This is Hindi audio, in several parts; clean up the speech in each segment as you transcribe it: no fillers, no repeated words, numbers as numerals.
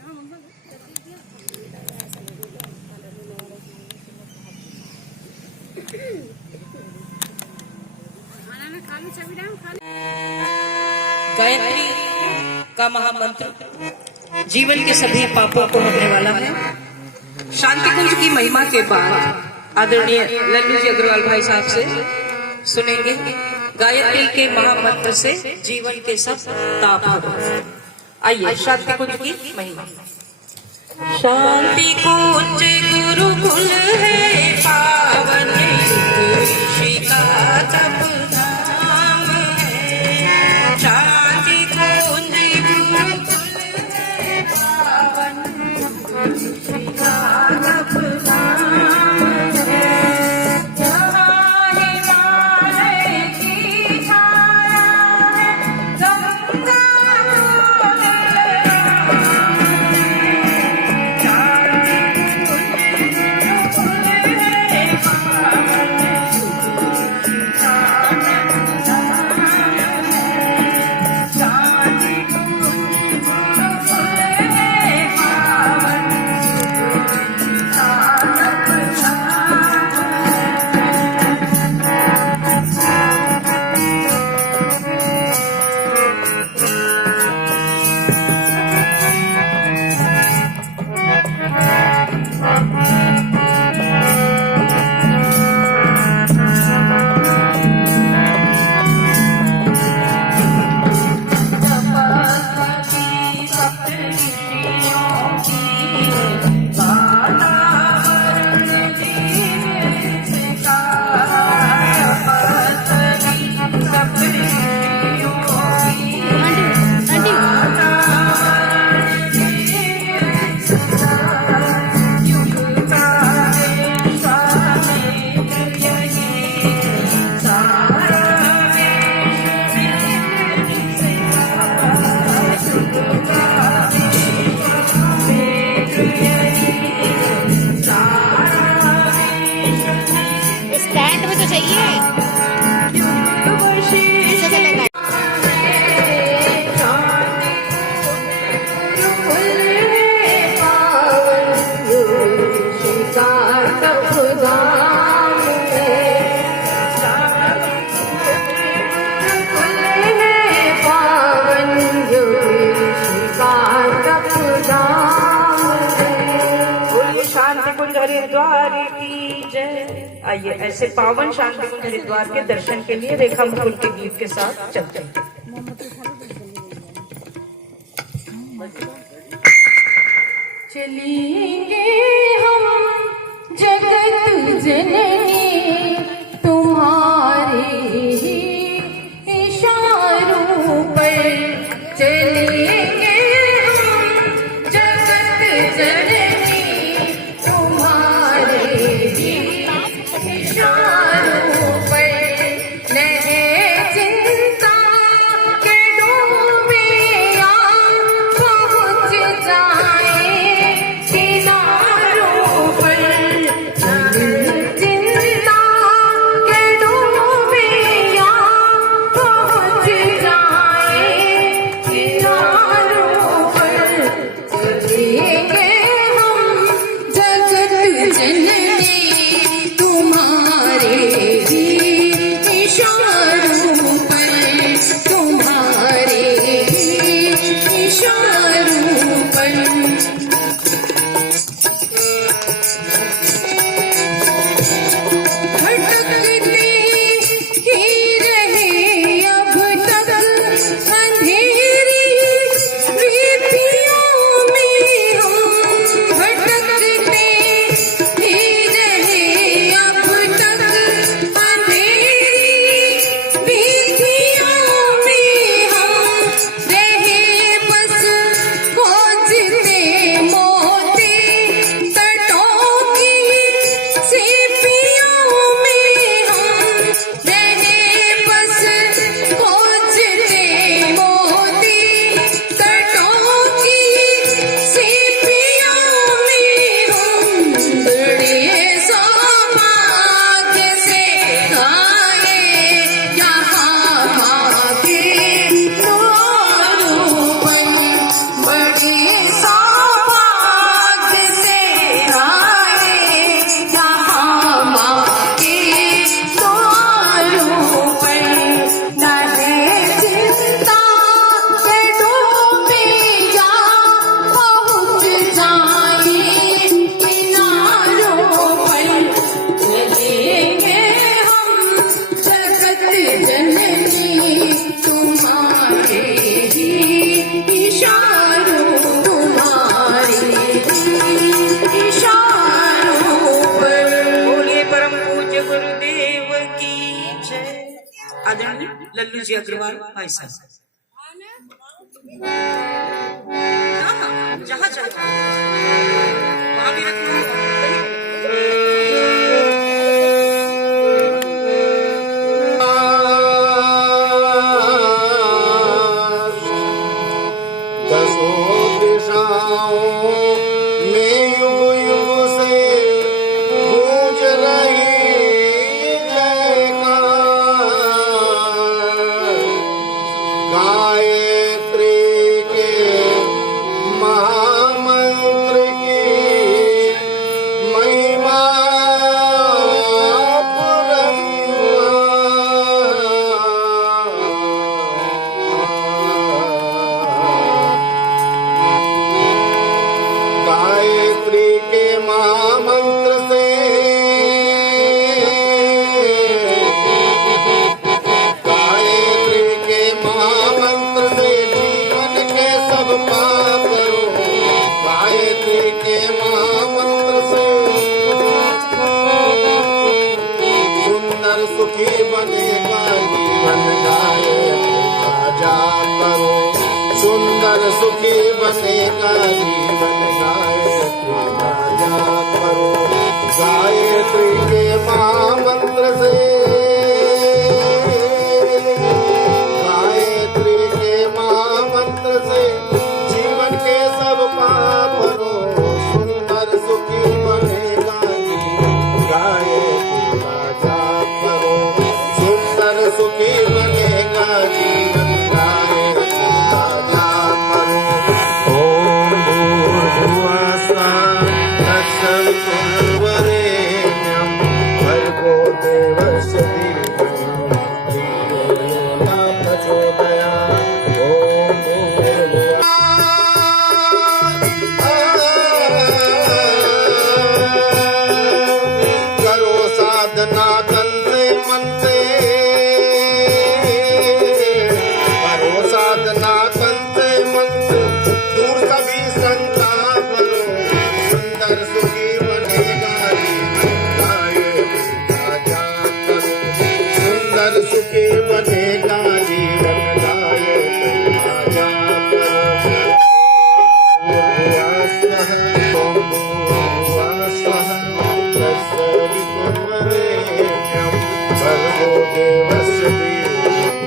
गायत्री का महामंत्र जीवन के सभी पापों को हटने वाला है। शांति कुंज की महिमा के बाद आदरणीय लल्लू जी अग्रवाल भाई साहब से सुनेंगे गायत्री के महामंत्र से जीवन के सब ताप हटो। आइए शांति कुंज की महिमा। शांति कुंज गुरुकुल है पावन ऋषि का तप धाम है। शांति कुंज गुरुकुल है पावन ऋषि का तप धाम है। यहाँ हिमालय की छाया है, गंगा हरिद्वार की जय। आइए ऐसे पावन शांति कुंज हरिद्वार के दर्शन के लिए रेखा मुकुल के गीत के साथ चलते हैं। चलेंगे हम जगत जननी तुम्हारे इशारों पर, चलेंगे हम जगत जननी तुम्हारे इशारों पर। नहीं चिंता के डूबे या पहुँच जाए किनारों पर। नहीं चिंता के डूबे या लल्लू जी अग्रवाल भाई साहब। जहाँ चले वहां भी दसों दिशाओं में युग युग से गूंज रही जयकार। गायत्री के महामंत्र की महिमा गायत्री के महामंत्र से गायत्री के महामंत्र से जीवन के सब पाप रो। गायत्री के महामंत्र से सुंदर सुखी बनेगा जीवन। गायत्री का जाप करो सुंदर सुखी बनेगा जीवन। गायत्री का जाप करो गायत्री के महामंत्र से गायत्री के महामंत्र से जीवन के सब पाप रो। सुंदर सुखी बनेगा जीवन। गायत्री का जाप करो सुंदर सुखी बनेगा जीवन। गायत्री का जाप करो। ओम भूर्भुवः स्वः तत्सवितुर्वरेण्यं भर्गो देवस्य धीमहि धियो यो न प्रचोदयात्। ओम भूर्भुवः करो साधना तन से मन से। करो साधना तन से मन से दूर सभी संताप लो। सुंदर सुखी बनेगा जीवन। गायत्री का जाप करो सुंदर सुखी बनेगा जीवन। गायत्री का जाप करो। भूर्भुवः स्वः ओम भूर्भुवः स्वः तत्सवितुर्वरेण्यं भर्गो देवस्य धीमहि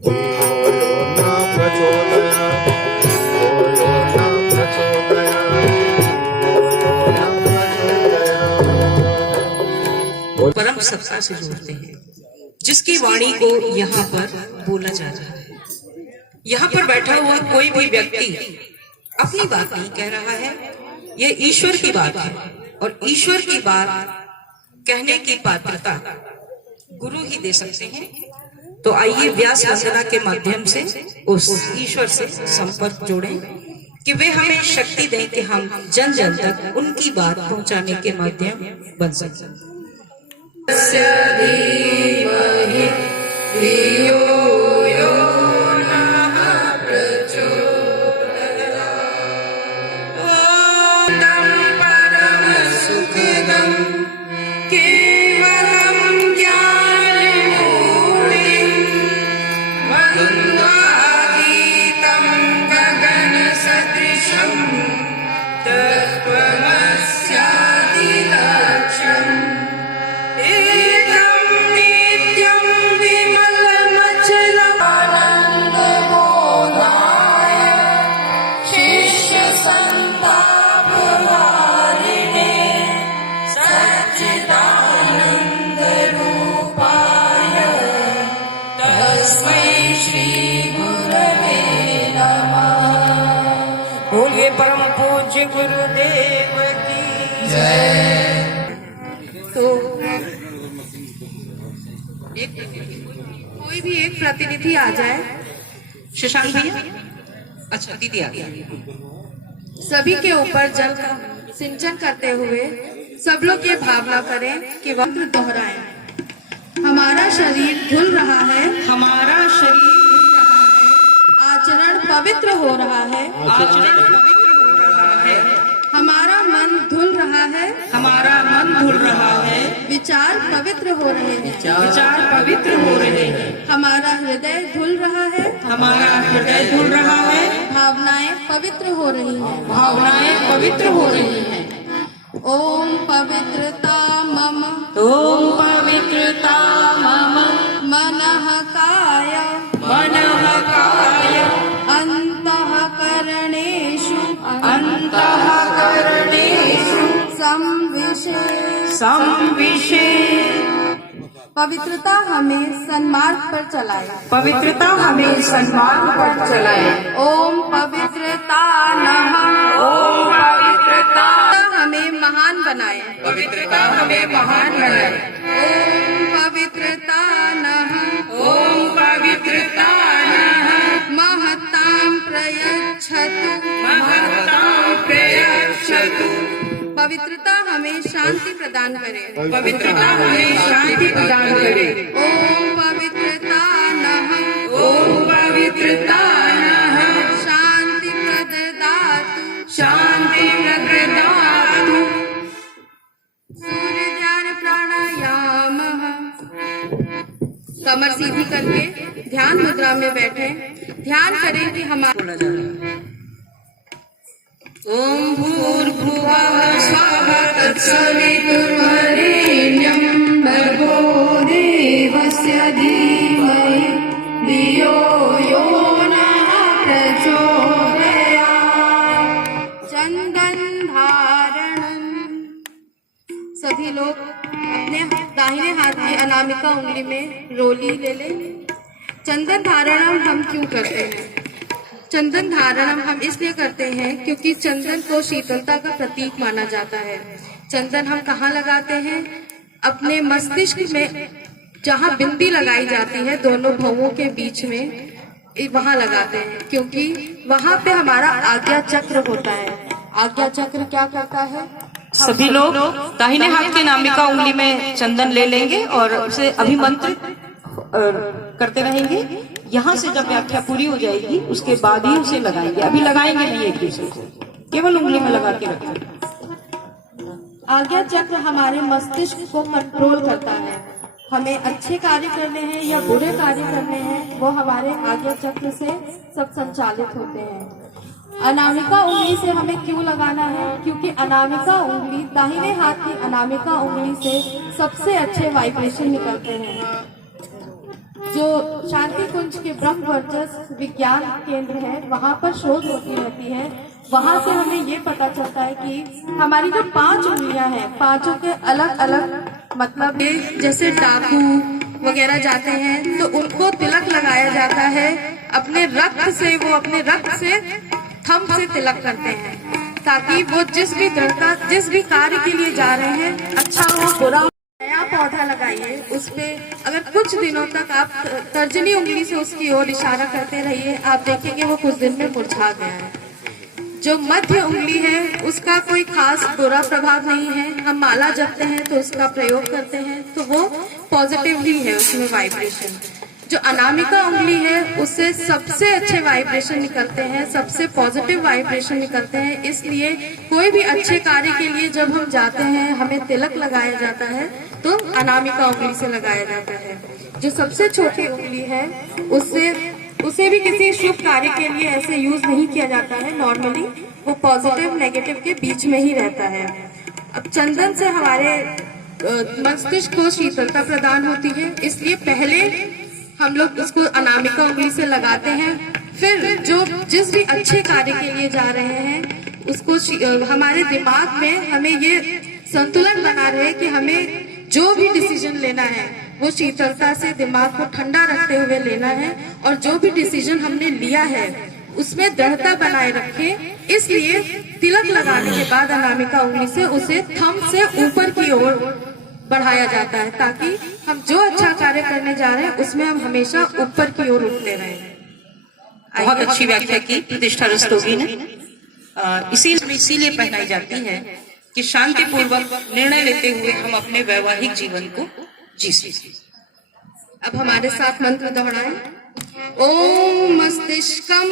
धियो यो न प्रचोदयात्। धियो यो न प्रचोदयात्। धियो यो न प्रचोदयात्। परम सत्ता से जोड़ते हैं, जिसकी वाणी को यहाँ पर बोला जा रहा है। यहाँ पर बैठा हुआ कोई भी व्यक्ति अपनी बात नहीं कह रहा है, ये ईश्वर की बात है। और ईश्वर की बात कहने की पात्रता गुरु ही दे सकते हैं। तो आइए व्यास वंदना के माध्यम से उस ईश्वर से संपर्क जोड़ें कि वे हमें शक्ति दें कि हम जन जन तक उनकी बात पहुंचाने के माध्यम बन सकें। बोलिए परम पूज्य गुरुदेव की जय। तो कोई भी एक प्रतिनिधि आ जाए। शशांक भैया, अच्छा दीदी आ गया। सभी के ऊपर जल का सिंचन करते हुए सब लोग ये भावना करें कि मंत्र दोहराएं। हमारा शरीर धुल रहा है, हमारा शरीर आचरण पवित्र हो रहा है, आचरण पवित्र हो रहा है, हमारा मन धुल रहा है, हमारा मन धुल रहा है, विचार पवित्र हो रहे हैं, विचार पवित्र हो रहे हैं, हमारा हृदय धुल रहा है, हमारा हृदय धुल रहा है, भावनाएं पवित्र हो रही हैं। भावनाएं पवित्र हो रही हैं। ओम पवित्रता मम ओम पवित्रता मम मनः काय मनः काय अंतःकरणेषु अंतःकरणेषु संविशेष। संविशेष। पवित्रता हमें सन्मार्ग पर चलाए, पवित्रता हमें सन्मार्ग पर चलाए। ओम पवित्रता नः ओम पवित्रता हमें महान बनाए, पवित्रता हमें महान बनाए। ओम पवित्रता नः ओम पवित्रता नः महतां प्रयच्छतु। महतां प्रयच्छतु। पवित्रता हमें शांति प्रदान करे, पवित्रता हमें शांति प्रदान करे। ओम पवित्रता नः ओम पवित्रता नः शांति प्रददातु। शांति प्रददातु। सूर्य ध्यान प्राणायाम। कमर सीधी करके ध्यान मुद्रा में बैठे, ध्यान करें कि हमारा ओम भूर्भुवः स्वः तत्सवितुर्वरेण्यं भर्गो देवस्य धीमहि धियो यो नः प्रचोदयात्। चंदन धारणम। सभी लोग अपने दाहिने हाथ की अनामिका उंगली में रोली ले लें। चंदन धारणम हम क्यों करते हैं? चंदन धारणम हम इसलिए करते हैं क्योंकि चंदन को शीतलता का प्रतीक माना जाता है। चंदन हम कहाँ लगाते हैं? अपने मस्तिष्क में जहाँ बिंदी लगाई जाती है दोनों भवों के बीच में, वहाँ लगाते हैं, क्योंकि वहाँ पे हमारा आज्ञा चक्र होता है। आज्ञा चक्र क्या करता है? सभी लोग दाहिने हाथ की अनामिका उंगली में चंदन ले लेंगे और उसे अभिमंत्रित करते रहेंगे। यहाँ से जब व्याख्या पूरी हो जाएगी उसके बाद ही उसे लगाएंगे। अभी लगाएंगे नहीं एक दूसरे को, केवल उंगली में लगा के रखेंगे। आज्ञा चक्र हमारे मस्तिष्क को कंट्रोल करता है। हमें अच्छे कार्य करने हैं या बुरे कार्य करने हैं, वो हमारे आज्ञा चक्र से सब संचालित होते हैं। अनामिका उंगली से हमें क्यों लगाना है? क्योंकि अनामिका उंगली, दाहिने हाथ की अनामिका उंगली से सबसे अच्छे वाइब्रेशन निकलते हैं। जो शांति कुंज के ब्रह्म वर्चस्व विज्ञान केंद्र है, वहाँ पर शोध होती रहती है। वहाँ से हमें ये पता चलता है कि हमारी जो 5 उंगलियां हैं, पांचों के अलग अलग मतलब है। जैसे डाकू वगैरह जाते हैं तो उनको तिलक लगाया जाता है अपने रक्त से, वो अपने रक्त से थंब से तिलक करते हैं ताकि वो जिस भी कार्य के लिए जा रहे हैं, अच्छा हो बुरा हो। नया पौधा लगाइए, उस पे अगर कुछ दिनों तक आप तर्जनी उंगली से उसकी ओर इशारा करते रहिए, आप देखेंगे वो कुछ दिन में मुरझा गया है। जो मध्य उंगली है उसका कोई खास बुरा प्रभाव नहीं है। हम माला जपते हैं तो उसका प्रयोग करते हैं तो वो पॉजिटिव ही है, उसमें वाइब्रेशन। जो अनामिका उंगली है उससे सबसे अच्छे वाइब्रेशन निकलते हैं, सबसे पॉजिटिव वाइब्रेशन निकलते हैं। इसलिए कोई भी अच्छे कार्य के लिए जब हम जाते हैं, हमें तिलक लगाया जाता है तो अनामिका उंगली से लगाया जाता है। जो सबसे छोटी उंगली है उसे भी किसी शुभ कार्य के लिए ऐसे यूज नहीं किया जाता है। नॉर्मली वो पॉजिटिव नेगेटिव के बीच में ही रहता है। अब चंदन से हमारे मस्तिष्क को शीतलता प्रदान होती है, इसलिए पहले हम लोग उसको अनामिका उंगली से लगाते हैं। फिर जिस भी अच्छे कार्य के लिए जा रहे हैं उसको हमारे दिमाग में हमें ये संतुलन बना रहे कि हमें जो भी डिसीजन लेना है वो शीतलता से दिमाग को ठंडा रखते हुए लेना है, और जो भी डिसीजन हमने लिया है उसमें दृढ़ता बनाए रखें। इसलिए तिलक लगाने के बाद अनामिका उंगली से उसे थंब से ऊपर की ओर बढ़ाया जाता है ताकि हम जो अच्छा कार्य करने जा रहे हैं उसमें हम हमेशा ऊपर की ओर उठते रहें। बहुत अच्छी व्याख्या की प्रतिष्ठा रस्तोगी ने। इसीलिए पहनाई जाती है कि शांति पूर्वक निर्णय लेते हुए हम अपने वैवाहिक जीवन को जी सकें। अब हमारे साथ मंत्र दोहराएं। ओम मस्तिष्कम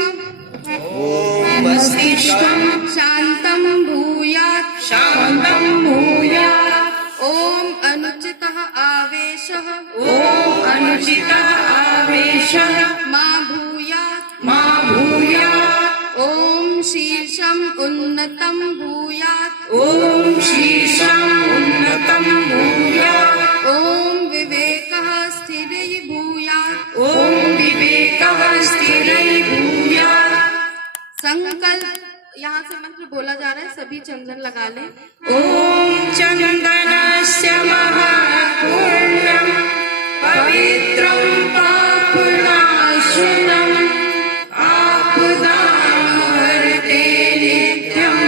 शांतम भूयात् शांतम भूयात्। ओम अनुचितः आवेशः ओम अनुचितः आवेशः मा भूयात् मा भूयात् ॐ शीर्षम् उन्नतं भूयात् ओम शीर्षम् उन्नतं भूयात् ॐ विवेकः स्थिरै भूयात् ओम विवेकः स्थिरै भूयात् संकल्प। यहाँ से मंत्र बोला जा रहा है, सभी चंदन लगा लें। ओम चंदनस्य महापुण्यं पवित्रं पापनाशनम् आपदामहर्ते नित्यं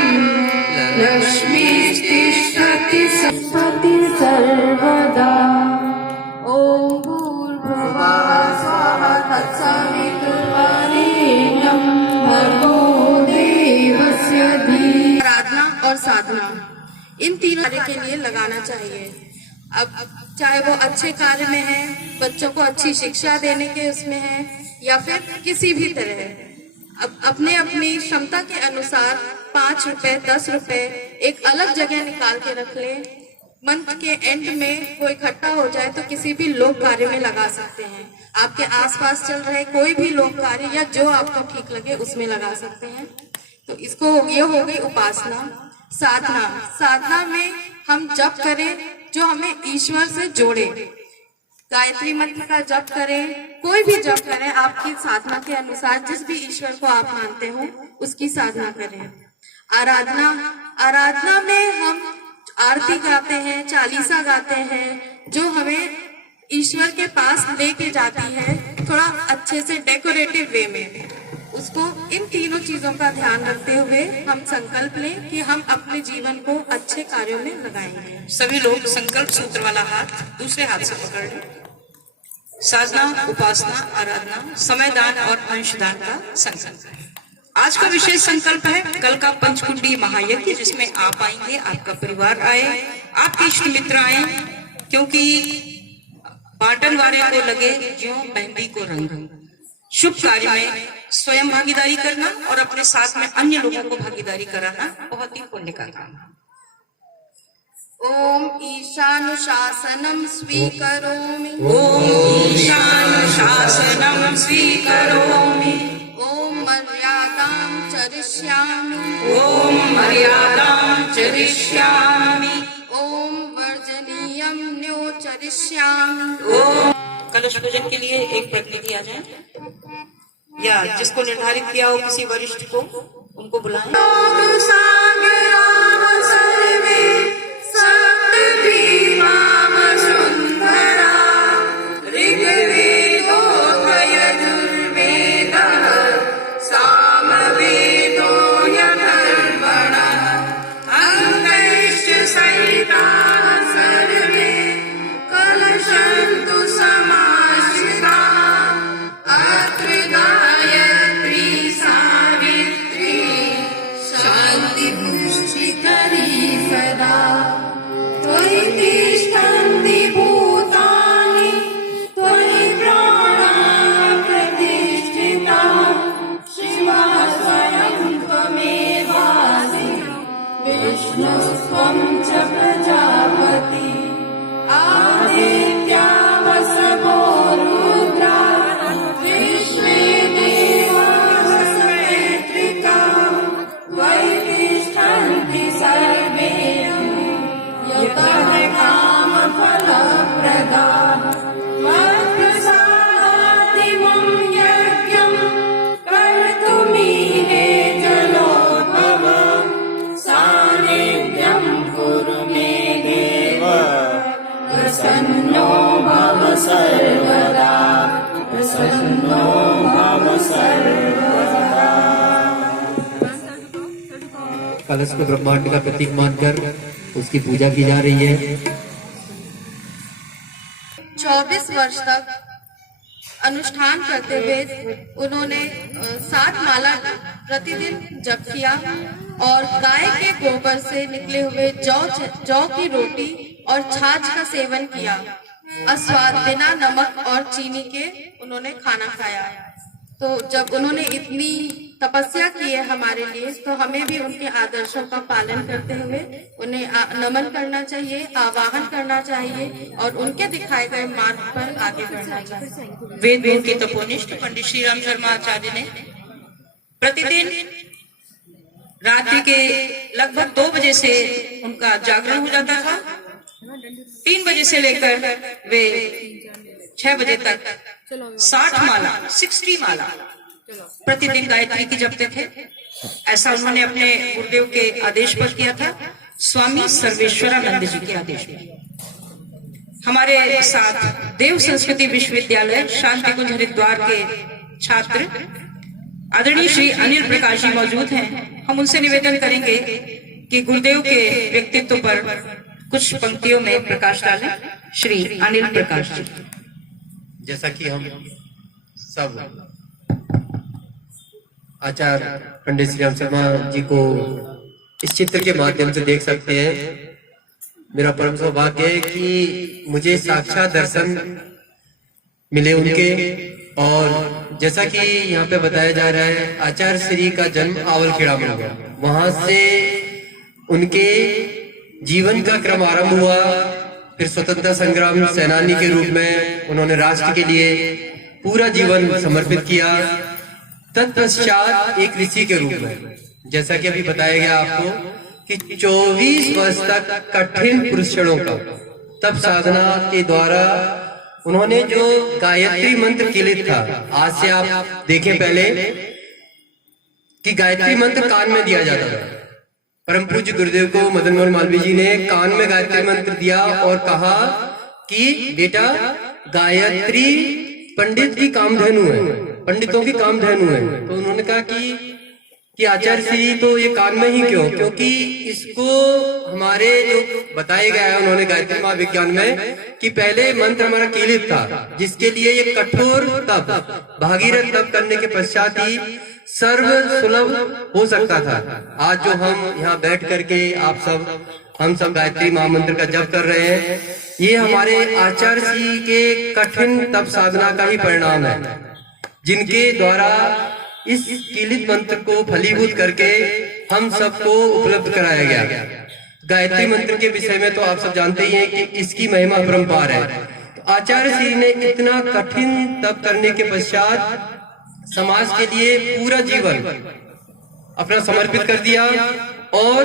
लक्ष्मीस्तिष्ठति सति सर्वदा। ॐ भूर्भुवः स्वः तत्सवितुर्वरेण्यं भर्गो देवस्य धीमहि। आराधना और साधना इन तीनों कार्य के लिए लगाना चाहिए। अब चाहे वो अच्छे कार्य में है, बच्चों को अच्छी शिक्षा देने के उसमें है, या फिर किसी भी तरह, अब अपने अपनी क्षमता के अनुसार 5 रुपए 10 रुपए एक अलग जगह निकाल के रख ले। मंथ के एंड में वो इकट्ठा हो जाए तो किसी भी लोक कार्य में लगा सकते हैं। आपके आसपास चल रहे कोई भी लोक कार्य या जो आपको ठीक लगे उसमें लगा सकते हैं। तो इसको ये हो गई उपासना। साधना, साधना में हम जप करें जो हमें ईश्वर से जोड़े। गायत्री मंत्र का जप करें, कोई भी जप करें आपकी साधना के अनुसार, जिस भी ईश्वर को आप मानते हो उसकी साधना करें। आराधना, आराधना में हम आरती गाते हैं, चालीसा गाते हैं, जो हमें ईश्वर के पास लेके जाती है थोड़ा अच्छे से डेकोरेटिव वे में। उसको इन तीनों चीजों का ध्यान रखते हुए हम संकल्प लें कि हम अपने जीवन को अच्छे कार्यों में लगाएंगे। सभी लोग संकल्प सूत्र वाला हाथ दूसरे हाथ से पकड़ लें। साधना, उपासना, आराधना, समय दान और अंशदान का संकल्प है। आज का विशेष संकल्प है कल का पंचकुंडी महायज्ञ, जिसमें आप आएंगे, आपका परिवार आए, आपके इष्ट मित्र आए, क्योंकि बांटन वाले को लगे ज्यों मेहंदी को रंग। शुभ कार्य में स्वयं भागीदारी करना और अपने साथ में अन्य लोगों को भागीदारी कराना बहुत ही पुण्य का काम है। ओम ईशानुशासनम स्वीकरोमि। ओम ईशानुशासनं स्वीकरोमि। ओम मर्यादां चरिष्यामि। ओम मर्यादां चरिष्यामि। ओम वर्जनीयं न्योचरिष्यामि। ओम कलश पूजन के लिए एक प्रतिनिधि आ जाए, या जिसको निर्धारित किया हो किसी वरिष्ठ को, उनको बुलाएं। कलश को ब्रह्मांड का प्रतीक मानकर उसकी पूजा की जा रही है। 24 वर्ष तक अनुष्ठान करते हुए उन्होंने 7 माला प्रतिदिन जप किया और गाय के गोबर से निकले हुए जौ की रोटी और छाछ का सेवन किया। अस्वाद बिना नमक और चीनी के उन्होंने खाना खाया। तो जब उन्होंने इतनी तपस्या किए हमारे लिए, तो हमें भी उनके आदर्शों का पालन करते हुए उन्हें नमन करना चाहिए, आवाहन करना चाहिए और उनके दिखाए गए मार्ग पर आगे बढ़ना चाहिए। वेद गुरु के तपोनिष्ठ पंडित श्री राम शर्मा आचार्य ने प्रतिदिन रात्रि के लगभग 2 बजे से उनका जागरण हो जाता था। 3 बजे से लेकर वे 6 बजे तक 60 माला प्रतिदिन गायत्री की जपते थे। ऐसा उन्होंने अपने गुरुदेव के आदेश पर किया था, स्वामी सर्वेश्वरानंद जी के आदेश पर। हमारे साथ देव संस्कृति विश्वविद्यालय शांति कुंज हरिद्वार के छात्र आदरणीय श्री अनिल प्रकाश जी मौजूद हैं। हम उनसे निवेदन करेंगे कि गुरुदेव के व्यक्तित्व पर कुछ पंक्तियों में प्रकाश डालें। श्री अनिल प्रकाश जी। जैसा कि हम सब आचार्य पंडित श्री राम शर्मा जी को इस चित्र के माध्यम से देख सकते हैं, मेरा परम सौभाग्य है कि मुझे साक्षात दर्शन मिले उनके। और जैसा कि यहाँ पे बताया जा रहा है, आचार्य श्री का जन्म आवलखेड़ा में हुआ, वहां से उनके जीवन का क्रम आरंभ हुआ। फिर स्वतंत्रता संग्राम सेनानी के रूप में उन्होंने राष्ट्र के लिए पूरा जीवन समर्पित किया। तत्पश्चात एक ऋषि के रूप में, जैसा कि अभी बताया गया आपको, कि 24 वर्ष तक कठिन पुरुषों का तप साधना के द्वारा उन्होंने जो गायत्री मंत्र किलित था, आज से आप देखें पहले कि गायत्री मंत्र कान में दिया जाता था। परम पूज्य गुरुदेव को मदन मोहन मालवीय जी ने कान में गायत्री मंत्र दिया और कहा कि बेटा गायत्री पंडित की कामधेनु है, पंडितों की कामधेनु है। तो उन्होंने कहा कि आचार्य श्री तो ये कान में ही क्यों, क्योंकि इसको हमारे जो बताया गया है उन्होंने गायत्री महाविज्ञान में कि पहले मंत्र हमारा कीलित था, जिसके लिए ये कठोर तप भागीरथ तप करने के पश्चात ही सर्व सुलभ हो सकता था। आज जो हम यहाँ बैठ करके हम सब गायत्री महामंत्र का जप कर रहे हैं, ये हमारे आचार्य श्री के कठिन तप साधना का ही परिणाम है, जिनके द्वारा इस कीलित मंत्र को फलीभूत करके हम सबको उपलब्ध कराया गया। गायत्री मंत्र के विषय में तो आप सब जानते ही हैं कि इसकी महिमा अपरंपार है। तो आचार्य श्री ने इतना कठिन तप करने के पश्चात समाज के लिए पूरा जीवन अपना समर्पित कर दिया और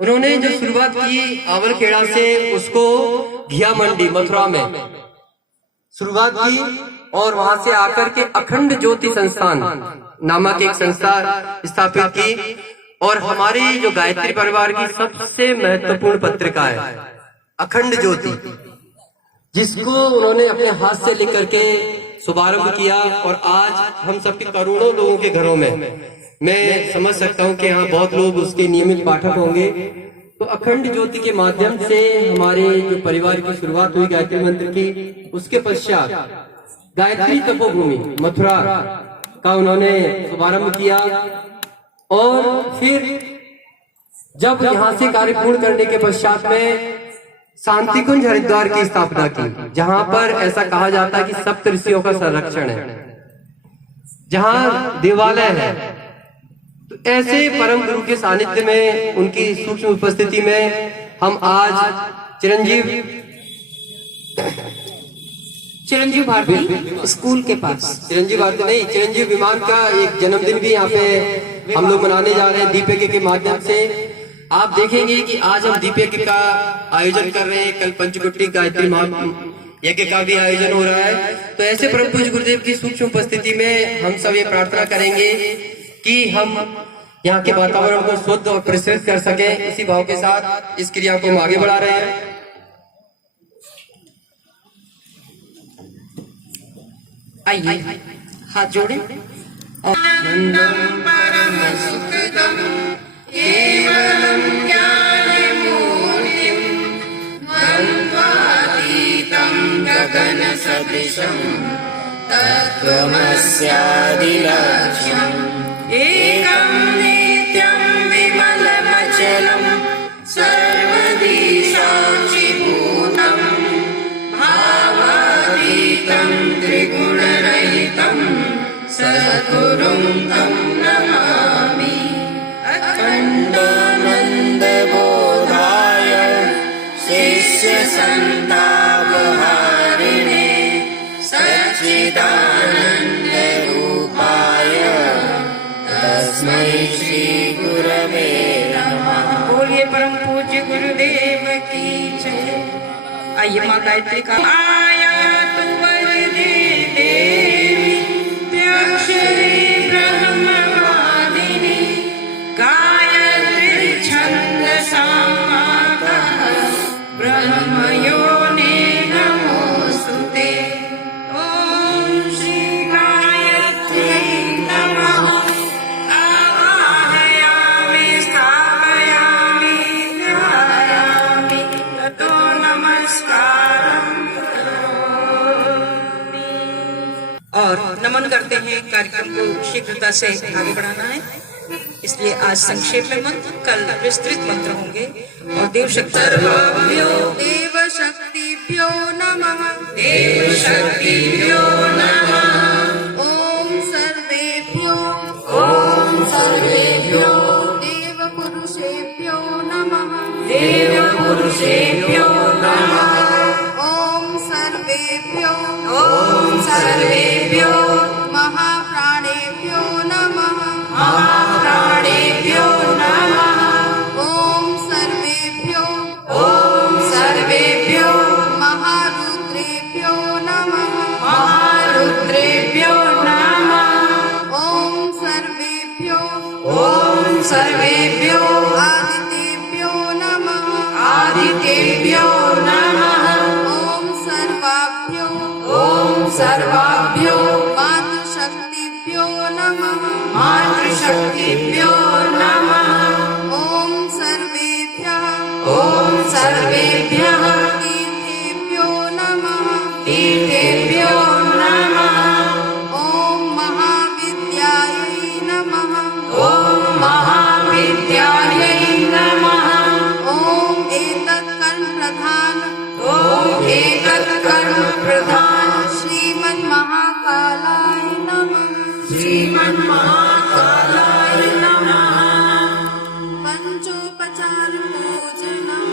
उन्होंने जो शुरुआत की आवलखेड़ा से, उसको घिया मंडी मथुरा में शुरुआत की और वहां से आकर के अखंड ज्योति संस्थान नामक एक संस्था स्थापित की। और हमारे जो गायत्री परिवार की सबसे महत्वपूर्ण पत्रिका है अखंड ज्योति, जिसको उन्होंने अपने हाथ से लिख करके शुभारंभ किया। और आज हम सबके करोड़ों लोगों के घरों में, मैं समझ सकता हूँ कि यहाँ बहुत लोग उसके नियमित पाठक होंगे। तो अखंड ज्योति के माध्यम से हमारे जो परिवार की शुरुआत हुई गायत्री मंत्र की, उसके पश्चात गायत्री तपोभूमि मथुरा का उन्होंने शुभारंभ किया। और फिर जब यहाँ से कार्य पूर्ण करने के पश्चात में शांति कुंज हरिद्वार की स्थापना की, जहां पर ऐसा कहा जाता है कि सप्त ऋषियों का संरक्षण है, जहां देवालय है। तो ऐसे परम गुरु के सानिध्य में, उनकी सूक्ष्म उपस्थिति में हम आज चिरंजीव भारती स्कूल के पास, चिरंजीव भारती नहीं, चिरंजीव विमान का एक जन्मदिन भी यहाँ पे हम लोग मनाने जा रहे हैं दीपक के माध्यम से। आप देखेंगे कि आज हम दीपक का आयोजन कर रहे हैं, कल पंचकुट्टी गायत्री यज्ञ का भी आयोजन हो रहा है। तो ऐसे परम पूज्य गुरुदेव की सूक्ष्म उपस्थिति में हम सब ये प्रार्थना करेंगे कि हम यहाँ के वातावरण को शुद्ध और प्रसरित कर सके। इसी भाव के साथ इस क्रिया को हम आगे बढ़ा रहे हैं। आइए हाथ जोड़ें। आनंदं परम सुखदं केवलं ज्ञानमूर्तिं द्वन्द्वातीतं गगनसदृशं तत्त्वमस्यादिलक्ष्यम् एकं नित्यं विमलमचलं सर्वदी साक्षिभूतं भावातीतं त्रिगुणरहितं सद्गुरुं तं नमामि। सन्तापहारिणे सच्चिदानन्दरूपाय तस्मै श्री गुरवे नमः। बोलिए परम पूज्य गुरुदेव की जय। आइए माँ गायत्री का आया तु वरदे देवी त्र्यक्षरे ब्रह्मवादिनी गायत्री छन्दसामाका ब्रह्मयोने नमोस्तुते। ॐ श्री गायत्र्यै नमः। आवाहयामि स्थापयामि ध्यायामि ततो नमस्कारं करोमि। और नमन करते हैं। कार्यक्रम को शीघ्रता से आगे बढ़ाना है, इसलिए आज संक्षेप में मंत्र, कल विस्तृत मंत्र होंगे। और देव शक्तिभ्यो देव शक्तिभ्यो नमः। देव शक्तिभ्यो नमः। ओम सर्वेभ्यो देव पुरुषेभ्यो नमः। देव पुरुषेभ्यो नमः। ओम सर्वेभ्यो महाप्राणेभ्यो नमः। महाप्राणेभ्यो नमः। ओम सर्वेभ्यो महारुद्रेभ्यो नमः। महारुद्रेभ्यो नमः। ओम सर्वेभ्यो आदित्येभ्यो नमः। आदित्येभ्यो नमः। ओम सर्वाभ्यो मातृशक्तिभ्यो नमः। मातृशक्तिभ्यो नमः। ओम सर्वेभ्यः तीर्थेभ्यो नमः। तीर्थेभ्यो नमः। ओम महाविद्यायै नमः। ॐ महाविद्यायै नमः। ओम एतत् कर्म प्रधान एतत् कर्म प्रधान श्रीमन्महाकालाय नमः। श्रीमन्महाकालाय नमः। पंचोपचार पूजनम्।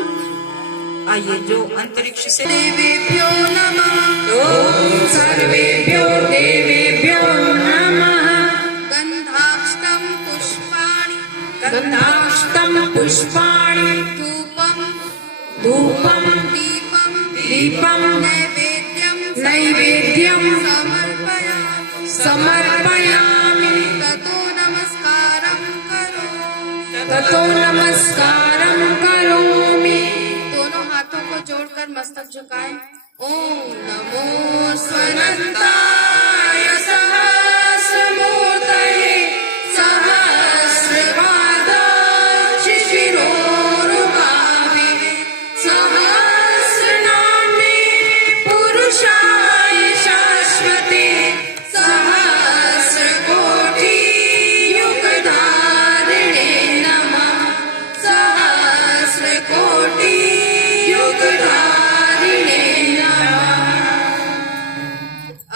आइए जो अंतरिक्ष से देवेभ्यो नमः। ॐ सर्वेभ्यो देवेभ्यो नमः। गन्धाक्षतं पुष्पाणि गन्धाक्षतं पुष्पाणि धूपं धूपं दीपं दीपं नैवेद्यं नैवेद्यं समर्पयामि। समर्पयामि। ततो नमस्कारं करोमि। दोनों हाथों को जोड़कर मस्तक झुकाएं। ओम नमो स्वनन्ताय सहस्रमूर्तये सहस्रपादाक्ष शिरोरुबाहुवे सहस्रनाम्ने पुरुषाय शाश्वते सहस्रकोटि युगधारिणे नमः। सहस्रकोटि युगधारिणे नमः।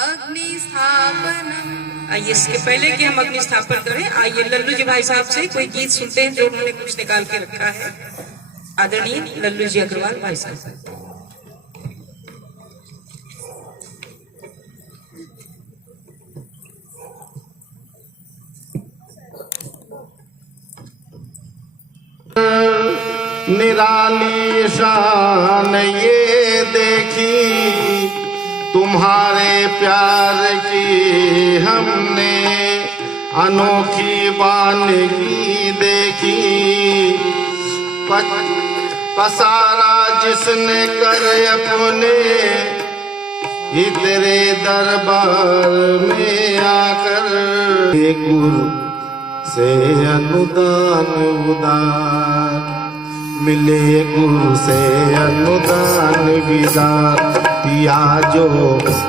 अग्नि स्थापनम्। आइए इसके पहले कि हम अग्नि स्थापन करें, आइए लल्लू जी भाई साहब से कोई गीत सुनते हैं जो उन्होंने कुछ निकाल के रखा है। आदरणीय लल्लू जी अग्रवाल भाई साहब। निराली शान ये देखी तुम्हारे प्यार की हमने, अनोखी वानगी देखी पसारा जिसने कर अपने ही तेरे दरबार में आकर। ये गुरु से अनुदान उदार मिले, गुरु से अनुदान विदान पिया जो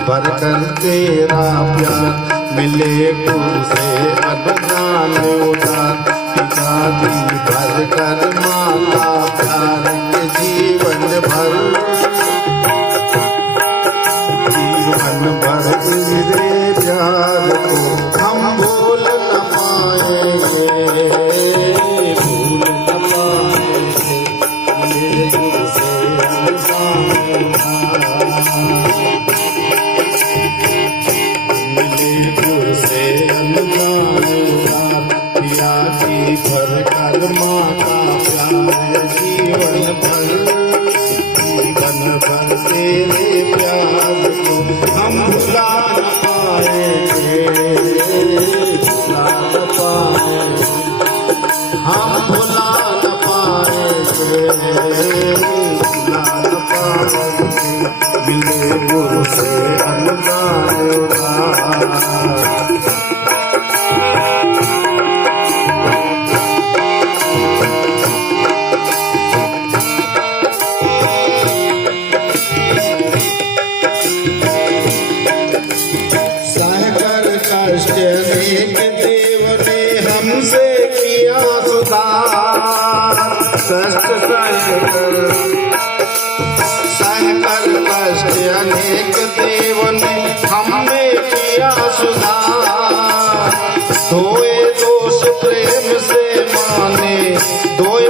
भरकर तेरा प्यार मिले, गुरु से अनुदान उदान पिता जी भरकर माता प्यार के जीवन भर तेरे प्यार को हम भूल न पाएंगे, भूल न पाएंगे। मेरे गुरु से अनुदान भर तेरे प्यार को हम भुला न पाएंगे, भुला न पाएंगे, हम भुला न पाएंगे, भुला न पाएंगे, मिले गुरु से अनुदान। सहकर कष्ट अनेक देव ने हमसे किया सुधार, कष्ट सहकर कष्ट अनेक देव ने हमें किया सुधार। धोए दोष प्रेम से माने, धोए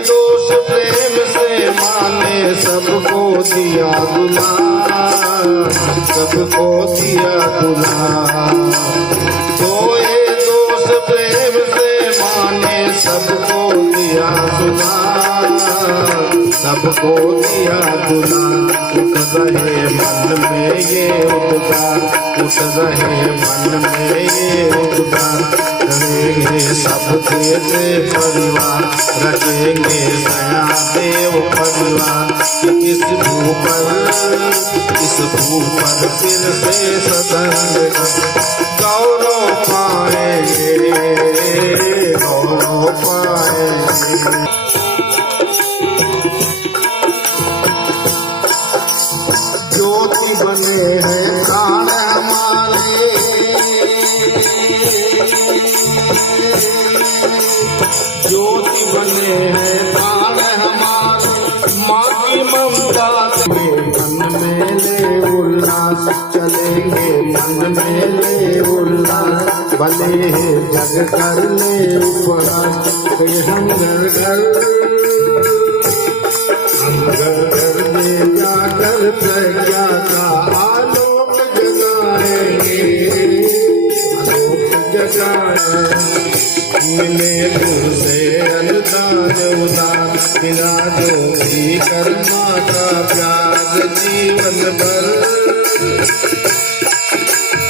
दोष प्रेम से माने, सबको दिया दुलार, सबको दिया दुलार। धोए दोष प्रेम से माने, सबको दिया दुलार, सबको दिया दुलार। उठ रहे मन में ये उद्गार, उठ रहे मन में ये उद्गार। करेंगे सब तेरे परिवार, रखेंगे सया देव परिवार। इस भू पर फिर से सतंग गौरव पाएंगे, गौरव पाएंगे। ज्योति बने हैं प्राण हमारे, ज्योति बने हैं प्राण हमारे, माँ की ममता मन में ले उल्लास, चलेंगे मन में ले उल्लास। भले जग कर ले उपवास, हम घर घर में जाकर प्रज्ञा का आलोक जगाएंगे, आलोक जगाएंगे। मिले तुझसे अनुदान उदार, बिना जो भी कर्मा का प्यार जीवन भर,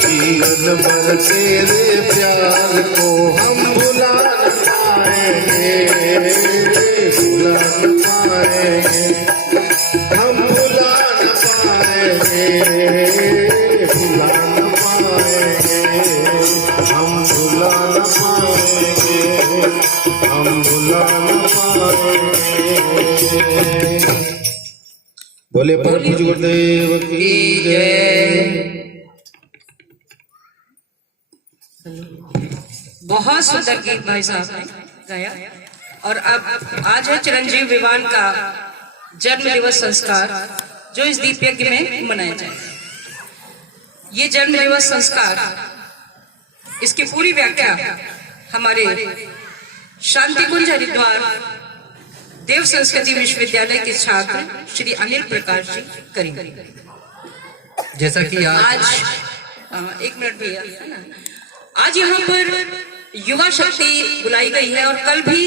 जीवन भर तेरे प्यार को हम भुला न पाएंगे, भुला न पाएंगे, हम भुला न पाएंगे, भुला न पाएंगे, हम भुला न पाएंगे, हम भुला न पाएंगे। बोले परम पूज्य गुरुदेव की जय। बहुत सुंदर गीत भाई साहब ने गाया। और अब आज है चिरंजीव विवान का जन्म दिवस संस्कार, जो इस दीप यज्ञ में मनाया जाए। ये जन्म दिवस संस्कार, इसकी पूरी व्याख्या हमारे शांति कुंज हरिद्वार देव संस्कृति विश्वविद्यालय के छात्र श्री अनिल प्रकाश जी करेंगे। जैसा कि आज एक मिनट भैया, आज यहाँ पर युवा शक्ति बुलाई गई है और कल भी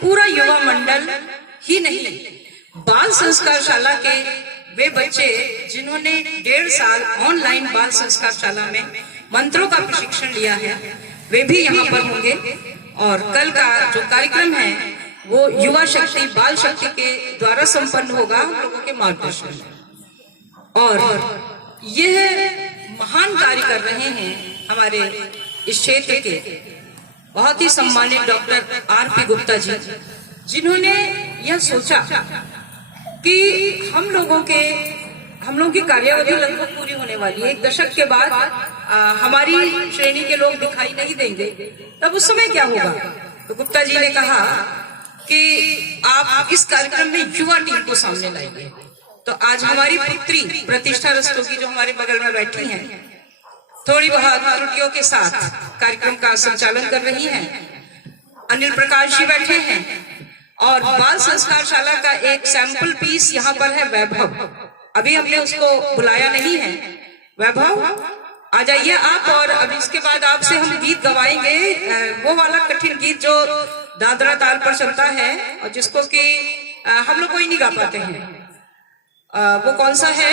पूरा युवा मंडल ही नहीं, बाल संस्कार शाला के वे बच्चे जिन्होंने 1.5 साल ऑनलाइन बाल संस्कार शाला में मंत्रों का प्रशिक्षण लिया है, वे भी यहाँ पर होंगे। और कल का जो कार्यक्रम है वो युवा शक्ति बाल शक्ति के द्वारा संपन्न होगा हम लोगों के मार्गदर्शन में। और यह महान कार्य कर रहे हैं हमारे इस क्षेत्र के बहुत ही सम्मानित डॉक्टर आर.पी. गुप्ता जी, जिन्होंने यह सोचा कि हम लोगों की कार्यावधि लगभग पूरी होने वाली है, 1 दशक के बाद हमारी श्रेणी के लोग दिखाई नहीं देंगे, तब उस समय क्या होगा। तो गुप्ता जी ने कहा कि आप इस कार्यक्रम में युवा टीम को सामने लाएंगे। तो आज हमारी पुत्री प्रतिष्ठा रस्तोगी जो हमारे बगल में बैठी हैं, थोड़ी बहुत त्रुटियों के साथ कार्यक्रम का संचालन कर रही हैं। अनिल प्रकाश जी बैठे हैं और बाल संस्कार शाला का एक सैंपल पीस यहाँ पर है वैभव, अभी हमने उसको बुलाया नहीं है। वैभव आ जाइए आप, और अब इसके बाद आपसे हम गीत गवाएंगे, वो वाला कठिन गीत जो दादरा ताल पर चलता है और जिसको कि हम लोग कोई नहीं गा पाते हैं। वो कौन सा है?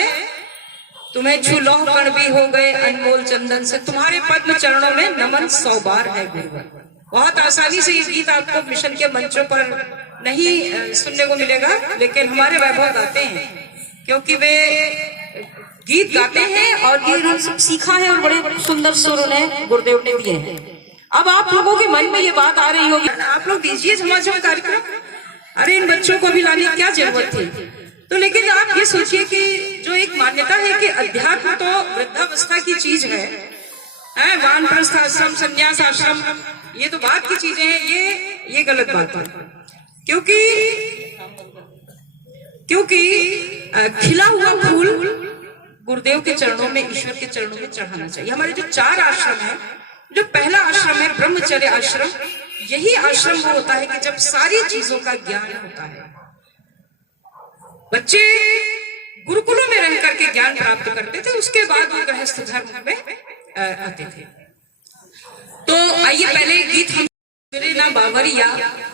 तुम्हें छुलो कण भी हो गए अनमोल चंदन से, तुम्हारे पद्म चरणों में नमन 100 बार है गुरुवर। बहुत आसानी से ये गीत आपको मिशन के मंचों पर नहीं सुनने को मिलेगा, लेकिन हमारे वैभव गाते हैं, क्योंकि वे गीत गाते हैं और ये उन्होंने सब सीखा है और बड़े सुंदर सुर उन्हें गुरुदेव ने दिए हैं। अब आप लोगों के मन में ये बात आ रही होगी, आप लोग दीजिए समाचार कार्यक्रम, अरे इन बच्चों को भी लाने की क्या जरूरत थी? तो लेकिन आप ये सोचिए कि जो एक मान्यता है कि अध्यात्म तो वृद्धावस्था की चीज है, वानप्रस्थ आश्रम, संन्यास आश्रम, ये तो बात की चीजें हैं, ये गलत बात है। क्योंकि खिला हुआ फूल गुरुदेव के चरणों में, ईश्वर के चरणों में चढ़ाना चाहिए। हमारे जो 4 आश्रम है, जो पहला आश्रम है ब्रह्मचर्य आश्रम, यही आश्रम वो होता है कि जब सारी चीजों का ज्ञान होता है। बच्चे गुरुकुलों में रह करके ज्ञान प्राप्त करते थे, उसके बाद वो गृहस्थ धर्म में आते थे। तो आइए पहले गीत हम मेरे ना बावरिया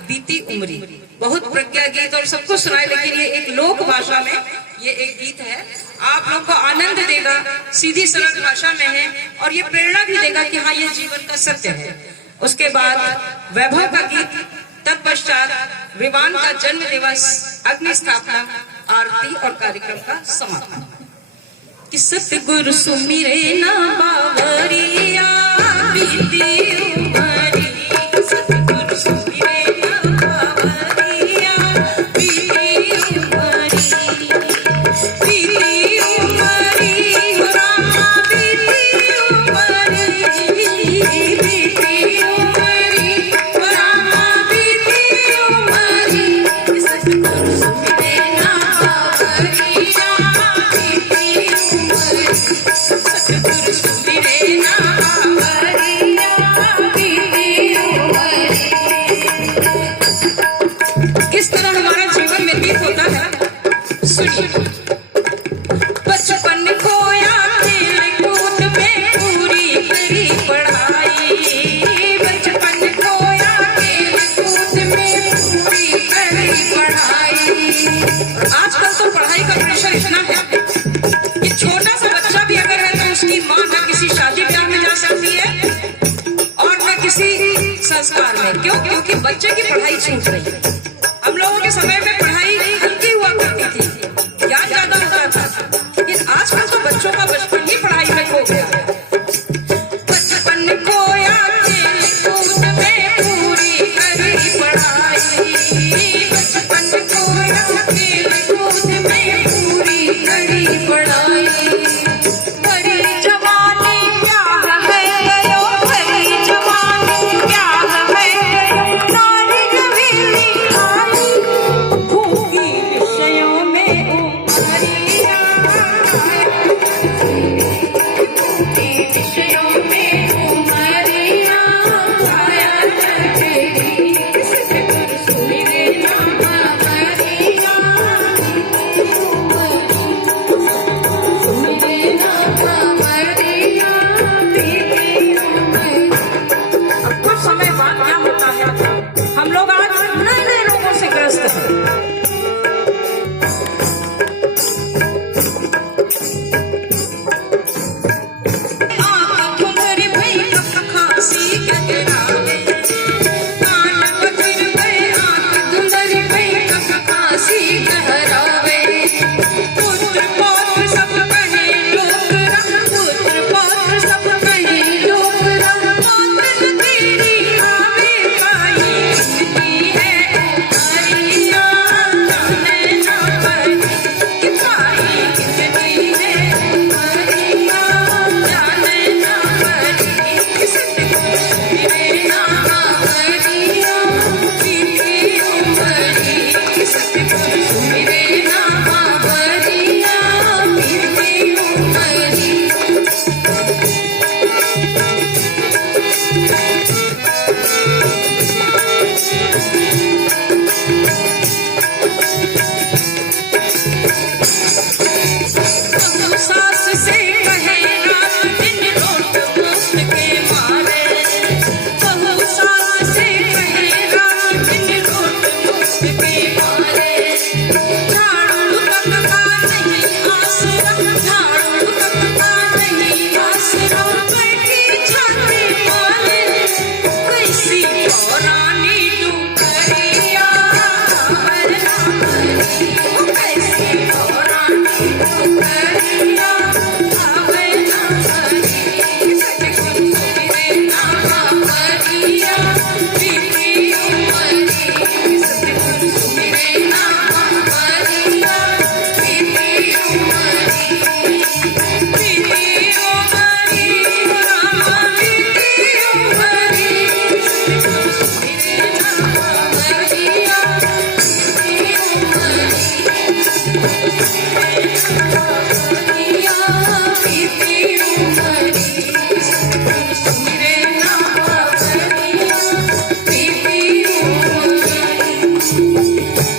बीती उमरी, बहुत प्रज्ञा गीत और सबको सुनाए, लेकिन ये एक लोक भाषा में ये एक गीत है, आप लोग को आनंद देगा, सीधी सरल भाषा में है और ये प्रेरणा भी देगा कि हाँ ये जीवन का सत्य है। उसके बाद वैभव का गीत, तत्पश्चात विवान का जन्म दिवस, अग्नि स्थापना, आरती और कार्यक्रम का समापन। कि सतगुरु सुमिरे ना बावरिया बीती उमरी, सतगुरु सुमिरे ना बावरिया बीती उमरी, बीती उमरी रामा बीती उमरी, बीती उमरी रामा बीती उमरी, सतगुरु सुमिरे ना बावरिया बीती उमरी, सतगुरु सुमिरे ना बावरिया बीती उमरी। किस तरह हमारा जीवन व्यतीत होता है, सुनिए। बचपन खोया खेल कूद में पूरी करी पढ़ाई, बचपन खोया खेल कूद में पूरी करी पढ़ाई। आजकल तो पढ़ाई का प्रेशर इतना है कि छोटा सा बच्चा भी अगर है तो उसकी माँ न किसी शादी ब्याह में जा सकती है और न किसी संस्कार में। क्यों? क्योंकि बच्चे की पढ़ाई छूट रही है। हम लोगों के समय में पढ़ाई हल्की हुआ करती थी, ज्ञान ज्यादा होता था, लेकिन आजकल तो बच्चों का बचपन ही पढ़ाई में खो गया है। बचपन खोया खेल कूद में पूरी करी पढ़ाई, बचपन खोया खेल कूद में पूरी करी पढ़ाई। भरी जवानी प्यार है गयो, भरी जवानी प्यार है गयो, नारी जवेली आई भूखी विषयों में उमरिया, भूखी विषयों में उमरिया छाया चढ़ेगी, सतगुरु सुमिरे ना बावरिया सुमिरे ना बावरिया बीती उमरी। अब कुछ समय बाद क्या होता है, हम लोग आज नए नए रोगों से ग्रस्त हैं। आँखों भई कफ खांसी गहरावे, कान बधिर भई आँख धुंधर भई कफ खांसी गहरावे। पुत्र पौत्र सब कहे डोकरा, पुत्र पौत्र सब कहे डोकरा, मात्र न तेरी आवे पाई कितनी है उमरिया, जाने ना पड़ी कि पाई कितनी है उमरिया, जाने ना पड़ी। सतगुरु सुमिरे ना बावरिया बीती उमरी, सतगुरु सुमिरे ना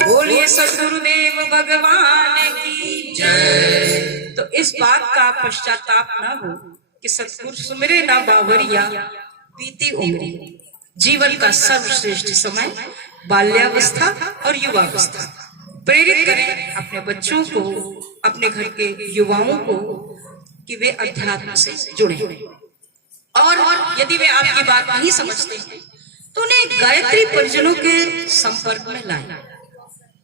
बोलिए सदगुरुदेव भगवान की जय। तो इस बात का पश्चाताप न हो कि सतगुरु सुमिरे ना बावरिया बीती उम्र, जीवन का सर्वश्रेष्ठ समय बाल्यावस्था और युवावस्था। प्रेरित करें अपने बच्चों को, अपने घर के युवाओं को कि वे अध्यात्म से जुड़े, और यदि वे आपकी बात नहीं समझते हैं तो उन्हें गायत्री परिजनों के संपर्क में लाएं।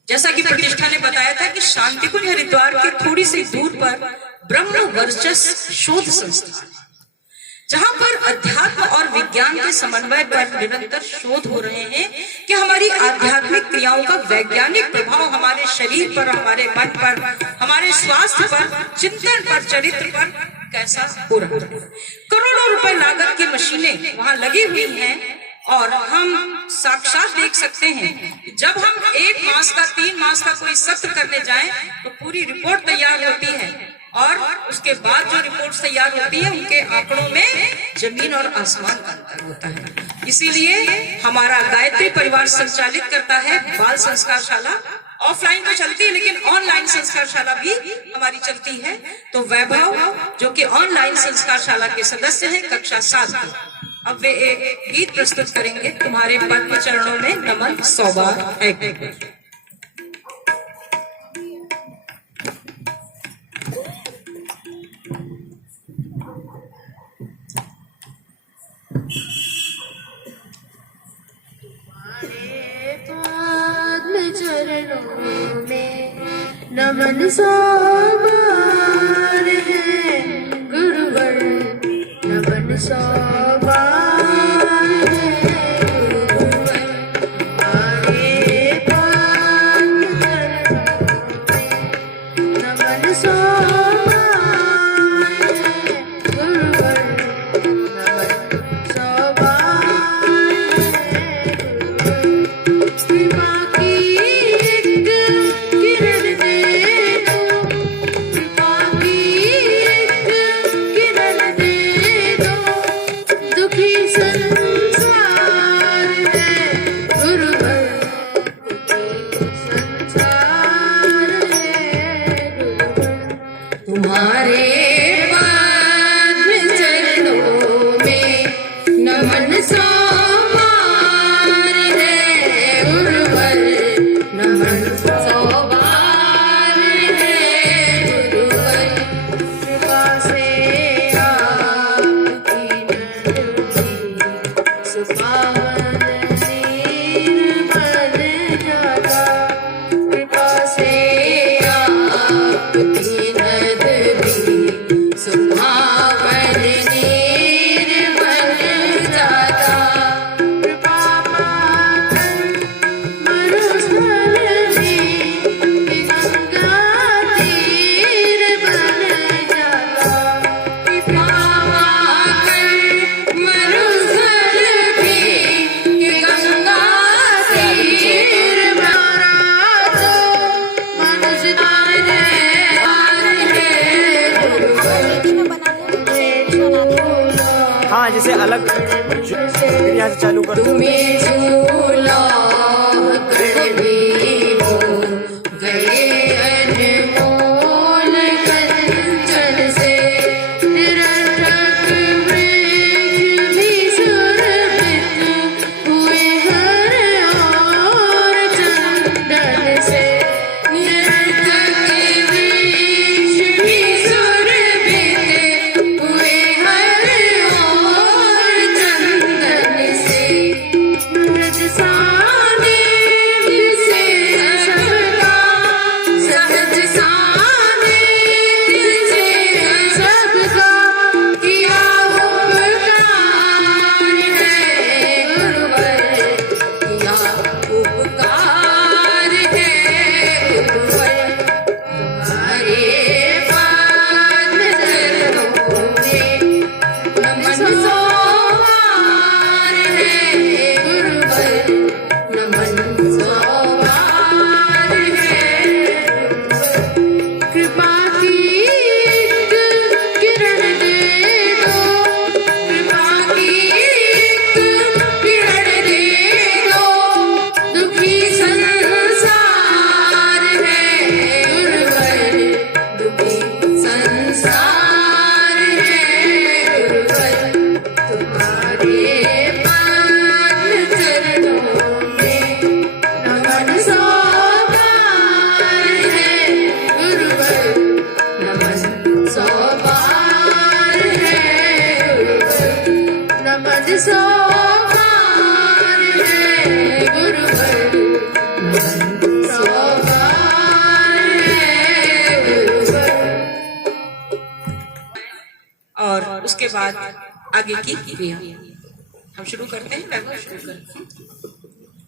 जैसा कि प्रतिष्ठा ने बताया था कि शांतिकुंज हरिद्वार के थोड़ी सी दूर पर ब्रह्म वर्चस्व शोध संस्थान है, जहां पर अध्यात्म और विज्ञान के समन्वय पर निरंतर शोध हो रहे हैं कि हमारी आध्यात्मिक क्रियाओं का वैज्ञानिक प्रभाव हमारे शरीर पर, हमारे मन पर, हमारे स्वास्थ्य पर, चिंतन पर, चरित्र पर कैसा हो रहा है। करोड़ों रुपए लागत की मशीनें वहां लगी हुई हैं और हम साक्षात देख सकते हैं। जब हम 1 मास का 3 मास का कोई सत्र करने जाएं तो पूरी रिपोर्ट तैयार होती है, और उसके बाद जो रिपोर्ट तैयार होती है उनके आंकड़ों में जमीन और आसमान का अंतर होता है। इसीलिए हमारा गायत्री परिवार संचालित करता है बाल संस्कार शाला। ऑफलाइन तो चलती है लेकिन ऑनलाइन संस्कार शाला भी हमारी चलती है। तो वैभव जो कि ऑनलाइन संस्कार शाला के सदस्य हैं, कक्षा 7 के, अब वे एक गीत प्रस्तुत करेंगे। तुम्हारे पद्म चरणों में नमन 100 बार है। चरणों में नमन 100 बार है गुरुवर, नमन 100 बार है गुरुवर। हमारे पाद चरणों में नमन 100 बार है गुरुवर, नमन 100 बार है गुरुवर। कृपा की जैसे अलग यहाँ से चालू कर तुम्हें झूला कर भी हो गए अनमोल कंचन से, निरर्थक वृक्ष भी सुरभित हुए हर और चंदन से, निरर्थक वृक्ष भी सुरभित हुए हर चंदन से, मृद साने से बाद आगे की क्रिया हम शुरू करते हैं। वैभव शुरू करते हैं।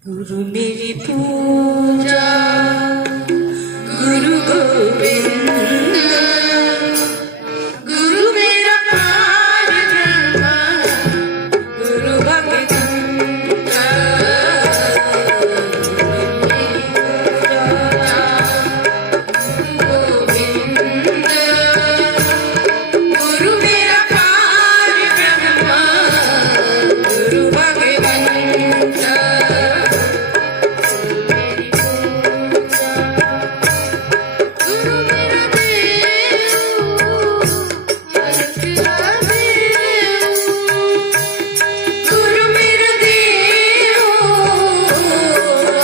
गुरु मेरी पूजा गुरु गोविंद, गुरु मेरा प्राण ब्रह्मा, गुरु भगवंत, गुरु मेरा प्राण ब्रह्मा, गुरु भगवंत, गुरु मेरा देव, गुरु मेरा देव,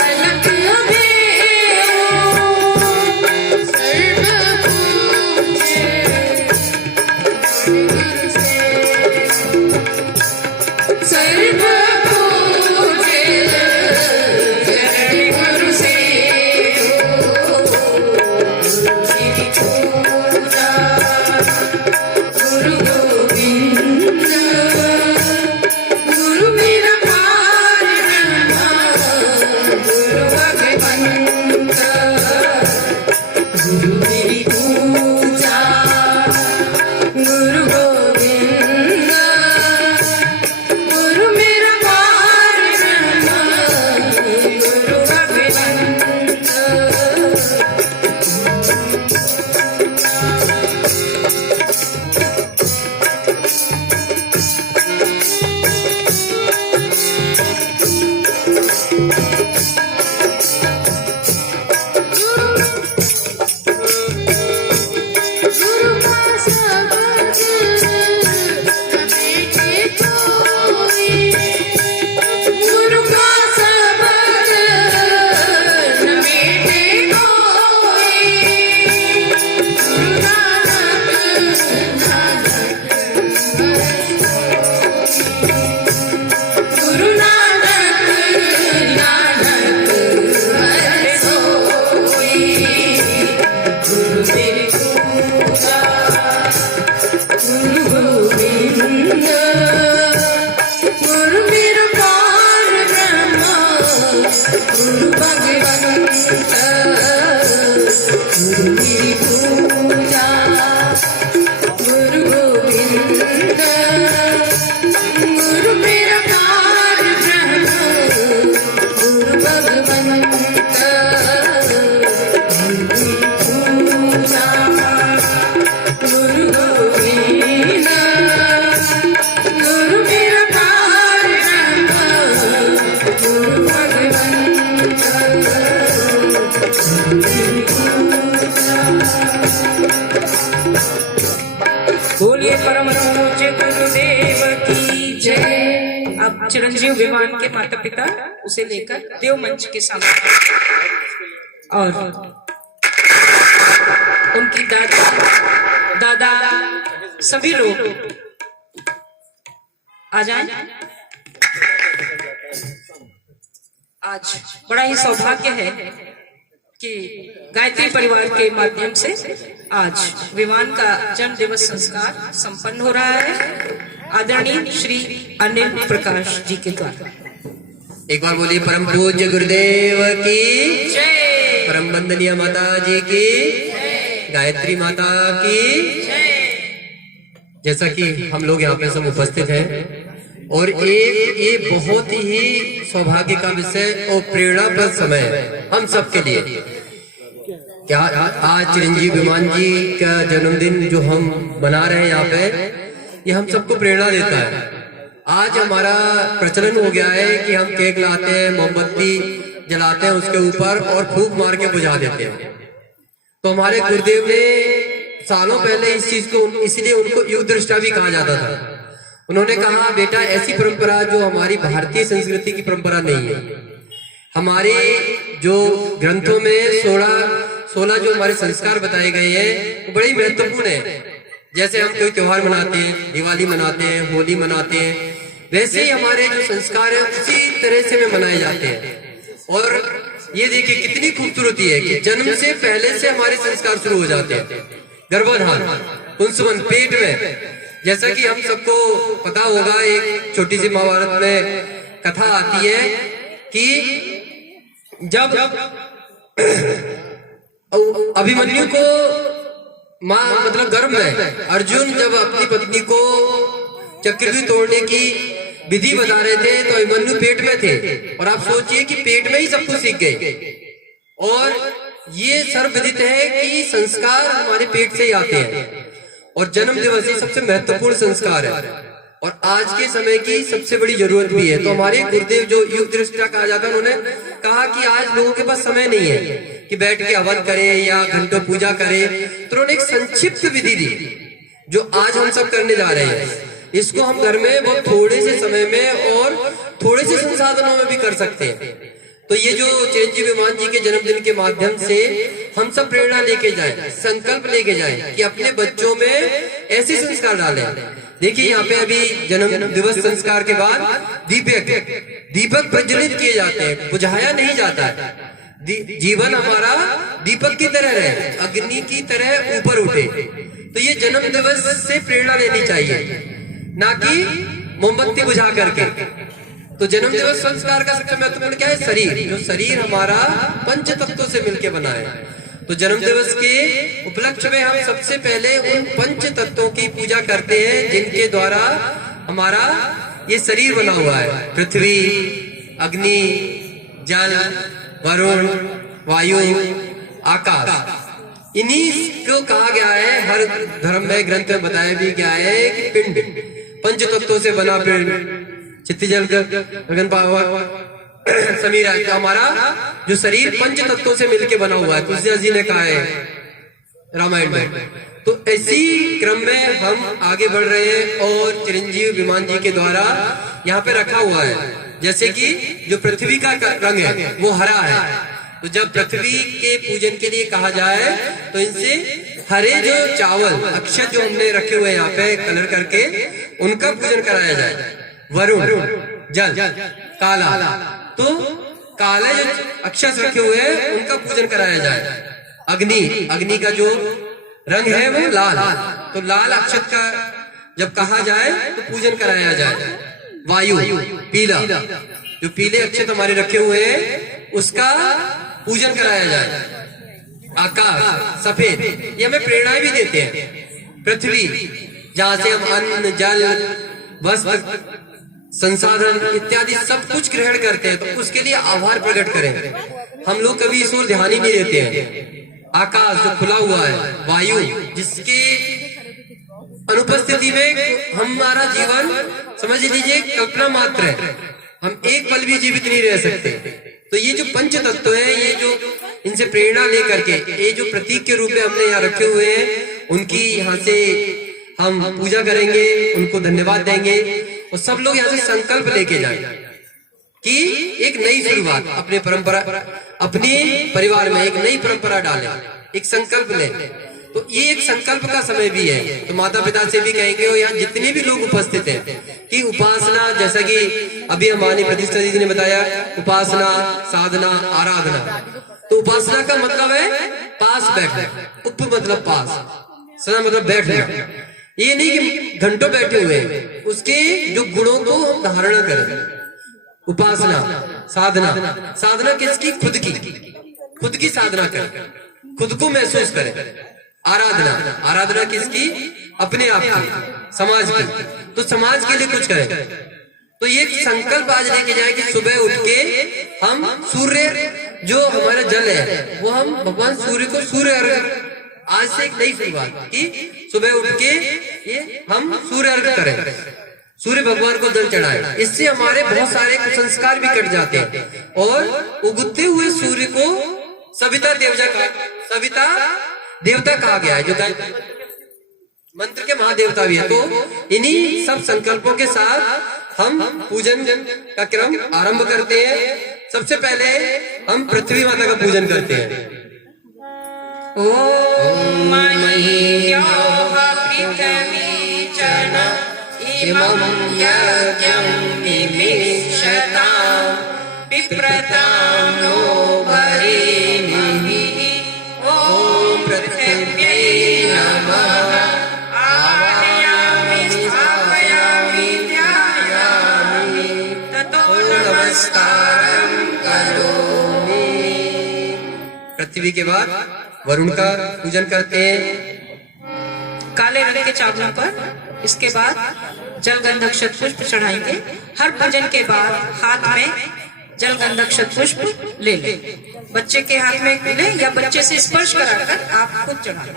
अलग सर्व पूजे चरण गुरु से गुरु गोविंद, गुरु मेरा प्राण ब्रह्मा, गुरु भगवंत, गुरु मेरी पूजा गुरु गोविंद, गुरु मेरा प्राण ब्रह्मा, गुरु भगवंत, गुरु का शब्द बेटे कोई, गुरु का शब्द न बेटे कोई, गुरु नानक गुरु नानक नानक हर सोई, गुरु मेरी पूजा गुरु गोविंद, गुरु मेरा प्राण ब्रह्मा, गुरु भगवंत, गुरु मेरी पूजा गुरु गोविंद, गुरु मेरा प्राण ब्रह्मा, गुरु भगवंत, पूजा गुरु गोविंद, गुरु मेरा प्राण ब्रह्मा, गुरु भगवंत, बोलिए परम पूज्य गुरुदेव की जय। अब चिरंजीव विमान के माता पिता उसे लेकर देव मंच के सामने और उनकी दादा सभी लोग आ जाएं। आज बड़ा ही सौभाग्य है कि गायत्री परिवार के माध्यम से आज विमान का जन्म दिवस संस्कार संपन्न हो रहा है आदरणीय श्री अनिल प्रकाश जी के द्वारा। एक बार बोलिए परम पूज्य गुरुदेव की जय। परम वंदनीय माता जी की, गायत्री माता की। जैसा कि हम लोग यहाँ पे सब उपस्थित हैं और ये बहुत ही सौभाग्य का विषय और प्रेरणाप्रद समय है हम सबके लिए। क्या आज चिरंजीव विमान जी का जन्मदिन जो हम मना रहे हैं यहाँ पे, ये हम सबको प्रेरणा देता है। आज हमारा प्रचलन हो गया है कि हम केक लाते हैं, मोमबत्ती जलाते हैं उसके ऊपर और फूंक मार के बुझा देते हैं। तो हमारे गुरुदेव ने सालों पहले इस चीज को, इसलिए उनको युग दृष्टा भी कहा जाता था। उन्होंने कहा बेटा ऐसी परंपरा जो हमारी भारतीय संस्कृति की परंपरा नहीं है। हमारे जो ग्रंथों में 16 जो हमारे संस्कार बताए गए हैं वो बड़े महत्वपूर्ण है। जैसे हम कोई त्योहार मनाते हैं, दिवाली मनाते हैं, होली मनाते हैं, वैसे ही हमारे जो संस्कार है उसी तरह से में मनाए जाते हैं। और ये देखिए कितनी खूबसूरती है कि जन्म से पहले से हमारे संस्कार शुरू हो जाते हैं। गर्भाधान, पुंसवन, पेट में जैसा कि हम सबको पता होगा, एक छोटी सी महाभारत में कथा आती है कि जब अभिमन्यु को मां मतलब गर्भ में अर्जुन जब अपनी पत्नी को चक्रव्यूह तोड़ने की विधि बता रहे थे तो अभिमन्यु पेट में थे, और आप सोचिए कि पेट में ही सब कुछ सीख गए। और ये सर्वविदित है कि संस्कार हमारे पेट से ही आते हैं, और जन्म दिवस ही सबसे महत्वपूर्ण संस्कार है और आज के समय की सबसे बड़ी जरूरत भी है। तो हमारे गुरुदेव जो युग दृष्टा कहा जाता है, उन्होंने कहा कि आज लोगों के पास समय नहीं है कि बैठ के हवन करें या घंटों पूजा करें, तो उन्होंने एक संक्षिप्त विधि दी जो आज हम सब करने जा रहे हैं। इसको हम घर में बहुत थोड़े से समय में और थोड़े से संसाधनों में भी कर सकते हैं। तो ये जो चिरंजीव विमान जी के जन्मदिन के माध्यम से हम सब प्रेरणा लेके जाएं, संकल्प लेके जाएं कि अपने बच्चों में ऐसे संस्कार डालें। देखिए यहाँ पे अभी जन्म दिवस संस्कार के बाद दीपक प्रज्वलित किए जाते हैं, बुझाया नहीं जाता है। जीवन हमारा दीपक की तरह रहे, अग्नि की तरह ऊपर उठे। तो ये जन्म दिवस से प्रेरणा लेनी चाहिए, ना कि मोमबत्ती बुझा करके। तो जन्म दिवस संस्कार का सबसे महत्वपूर्ण क्या है? शरीर। जो शरीर हमारा पंच तत्वों से मिलकर बना है। तो जन्म दिवस के उपलक्ष्य में हम सबसे पहले उन पंच तत्वों की पूजा करते हैं जिनके द्वारा हमारा ये शरीर बना हुआ है। पृथ्वी, अग्नि, जल, वरुण, वायु, आकाश। इन्हीं को कहा गया है, हर धर्म में ग्रंथ में बताया भी गया है कि पिंड पंच तत्वों से बना पिंड, चित्ती जल गगन पावक समीर है। हमारा जो शरीर पंच तत्वों से मिलकर बना हुआ है, तुलसीदास जी ने कहा है रामायण में। तो इसी क्रम में हम आगे बढ़ रहे हैं और चिरंजीव विमान जी के द्वारा यहाँ पे रखा हुआ है। जैसे कि जो पृथ्वी का रंग है वो हरा है, तो जब पृथ्वी के पूजन के लिए कहा जाए तो इनसे हरे जो चावल अक्षत जो हमने रखे हुए यहाँ पे कलर करके उनका पूजन कराया जाए। वरुण, जल, काला, तो काले जो अक्षत रखे हुए हैं उनका पूजन कराया जाए। अग्नि का जो रंग है वो लाल, तो लाल अक्षत का जब कहा जाए तो पूजन कराया जाए। वायु, पीला, जो पीले अक्षत हमारे रखे हुए हैं उसका पूजन कराया जाए। आकाश, सफेद, ये हमें प्रेरणा भी देते हैं। पृथ्वी, जहां से हम अन्न, जल, वस्त्र, संसाधन इत्यादि सब कुछ ग्रहण करते हैं, तो उसके लिए आभार प्रकट करें। हम लोग कभी इस ओर ध्यान ही नहीं देते हैं। आकाश जो खुला हुआ है, वायु जिसके अनुपस्थिति में हमारा जीवन समझ लीजिए कल्पना मात्र है, हम एक पल भी जीवित नहीं रह सकते। तो ये जो पंच तत्व है, ये जो इनसे प्रेरणा लेकर के ये जो प्रतीक के रूप में हमने यहाँ रखे हुए हैं, उनकी यहाँ से हम पूजा करेंगे, उनको धन्यवाद देंगे और सब लोग यहाँ से संकल्प लेके जाएं कि एक नई शुरुआत अपने परंपरा, अपने परिवार में एक नई परंपरा डालें, एक संकल्प लें। तो ये एक संकल्प का समय भी है। तो माता पिता से भी कहेंगे और यहाँ जितने भी लोग उपस्थित हैं कि उपासना, जैसा कि अभी हमारी प्रतिष्ठा दीदी ने बताया, उपासना, साधना, आराधना। तो उपासना का मतलब है पास बैठना, उप मतलब पास, सना मतलब बैठना। ये नहीं कि घंटों बैठे हुए हैं, उसके जो गुणों को हम धारण करें। उपासना, साधना किसकी? खुद की साधना करें, खुद को महसूस करें। आराधना किसकी? अपने आप की, समाज की। तो समाज के लिए कुछ करें। तो ये संकल्प आज लेके जाए कि सुबह उठ के हम सूर्य जो हमारा जल है वो हम भगवान सूर्य को सूर्य अर्घ, आज से एक नई शुरुआत कि सुबह उठ के ये हम सूर्य अर्घ करें, सूर्य भगवान को जल चढ़ाए। इससे हमारे बहुत सारे कुसंस्कार भी कट जाते हैं और उगते हुए सूर्य को सविता देवता कहा गया है, जो मंत्र के महादेवता भी है। तो इन्हीं सब संकल्पों के साथ हम पूजन का क्रम आरंभ करते हैं। सबसे पहले हम पृथ्वी माता का पूजन करते हैं। ओम मह्यं पृथ्वी च न इमं यज्ञं विमिष्यतां विप्रतां नो वरेण्यः। ओम पृथिव्यै नमः। आवाहयामि पृथ्वी के बाद वरुण का पूजन करते हैं काले रंग के चावलों पर। इसके बाद जल गंधक शतपुष्प चढ़ाएंगे। हर पूजन के बाद हाथ में जल गंधक शतपुष्प ले ले। बच्चे के हाथ में ले या बच्चे से स्पर्श कराकर आप खुद चढ़ाएं।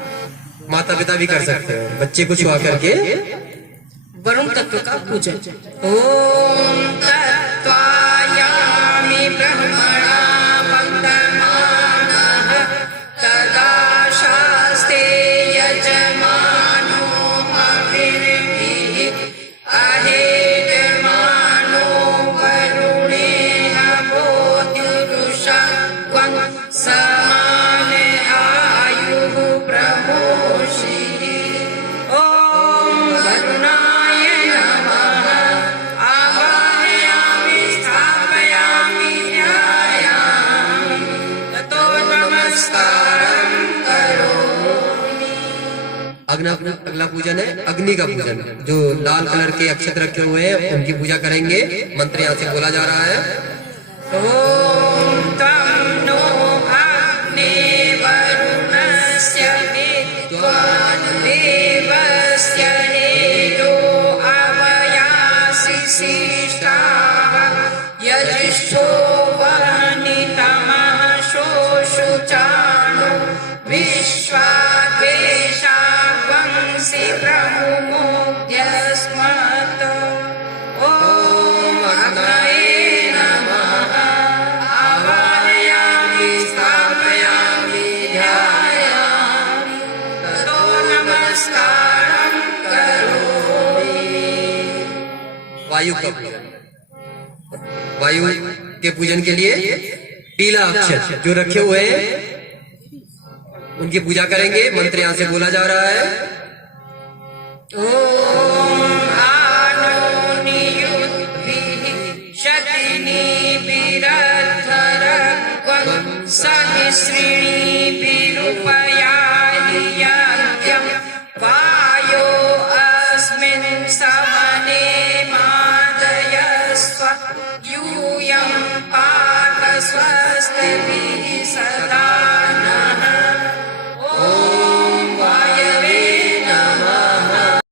माता पिता भी कर सकते हैं बच्चे को छुआ करके। वरुण तत्व का पूजन। ॐ तत्त्वायामि ब्रह्मणा वन्दमानः तदा शास्ते यजमानो हविर्भिः अहेजमानो वरुणेन बोधिरुषध्वं समान आयुः प्रमोषिः। ॐ वरुणाय नमः। आवाहयामि स्थापयामि ध्यायामि ततो नमस्कारं करोमि। अगला पूजन है अग्नि का पूजन। जो लाल कलर के अक्षत रखे हुए हैं उनकी पूजा करेंगे। मंत्र यहाँ से बोला जा रहा है। ॐ त्वं नो अग्ने वरुणस्य विद्वान् देवस्य हेयो अवयासि शिष्टाः यजिष्ठो वह्नितमः शोषुचाणो विश्वाद्वेषावंसि प्रमुमोऽद्यस्मत्। ॐ अग्नये नमः। आवाहयामि स्थापयामि ध्यायामि ततो नमस्कारं करोमि। वायु का पूजन। वायु के पूजन के लिए पीला अक्षत जो रखे हुए हैं उनकी पूजा करेंगे। मंत्र यहाँ से बोला जा रहा है। ॐ आनो नियुद्भिः शतिनिभिरद्धरग्वं सहस्रिणीभिरुपयाहि यज्ञं वायो अस्मिन् समने मादयस्व यूयं पात स्वस्तिभिः